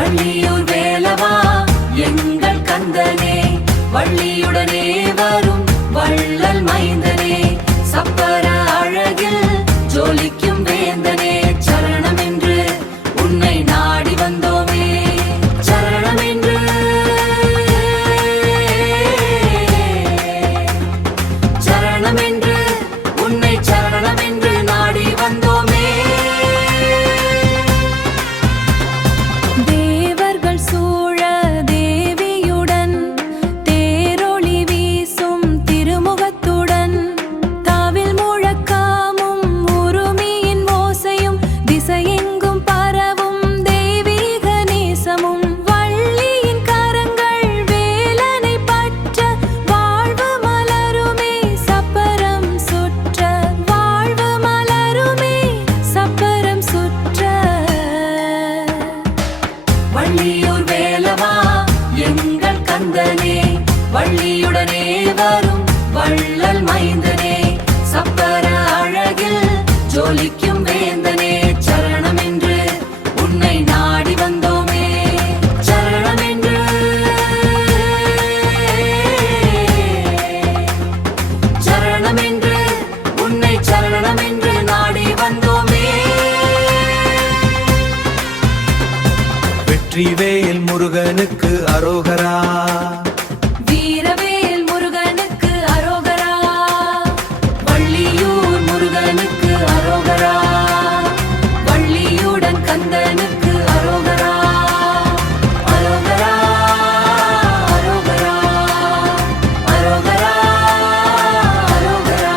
வள்ளியூர் வேலவா எங்கள் கந்தனே, வள்ளியுடனே வரும் வள்ளல் மைந்தனே, சப்பர அழகில் ஜோலிக்கும் வேந்தனே, சரணம் என்று உன்னை நாடி வந்தோமே, சரணம் என்று சரணம் என்று உன்னை சரணம் என்று நாடி வந்தோமே. தேவர்கள் சூழ தேவியுடன் தேரொளி வீசும் திருமுகத்துடன் தாவில் முழக்காமும் உருமியின் ஓசையும் திசையெங்கும் பரவும் தெய்வீக நேசமும் வள்ளியின் கரங்கள் வேலனை பற்ற வாழ்வு மலருமே சப்பரம் சுற்ற வாழ்வு மலருமே சப்பரம் சுற்ற. வள்ளியூர் வேலவா எங்கள் கந்தனே, வள்ளியுடனே வரும் வள்ளல் மைந்தனே, சப்பர அழகில் ஜோலிக்கும் வேந்தனே, சரணம் என்று உன்னை நாடி வந்தோமே, சரணம் என்று சரணம் என்று உன்னை சரணம் என்று நாடி வந்தோமே. வெற்றிவேல் முருகனுக்கு அரோகரா, வீரவேல் முருகனுக்கு அரோகரா, வள்ளியூர் முருகனுக்கு அரோகரா, வள்ளியுடன் கந்தனுக்கு அரோகரா, அரோகரா அரோகரா அரோகரா அரோகரா.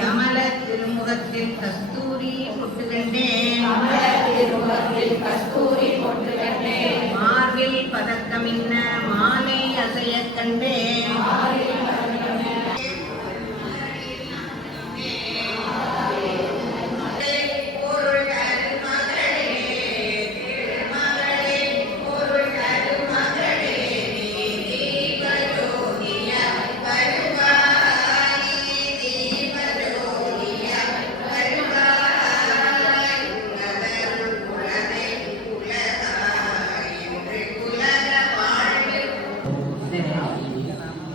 கமல திருமுகத்தில் கஸ்தூரி பொட்டுகண்டே மார்பில் பதக்கமின்ன மாலை அசையக் கண்டே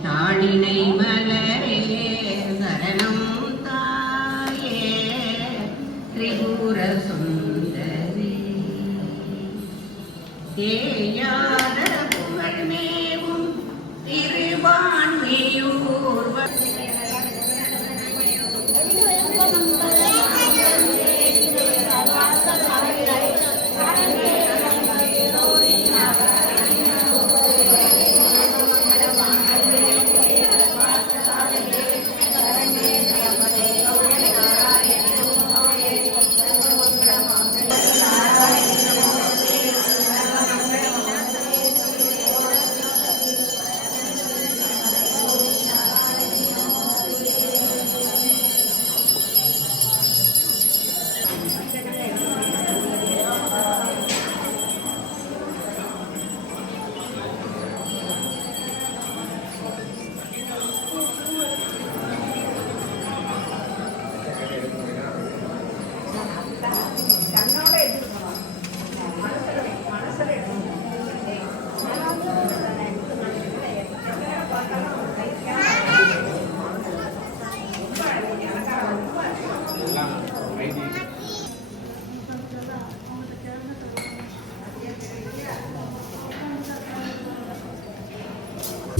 தாளினை மலரே சரணம் தாயே திரிபுர சுந்தரி தேயாத புகழ்மேவும் திருவான்மியூர்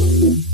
Thank you.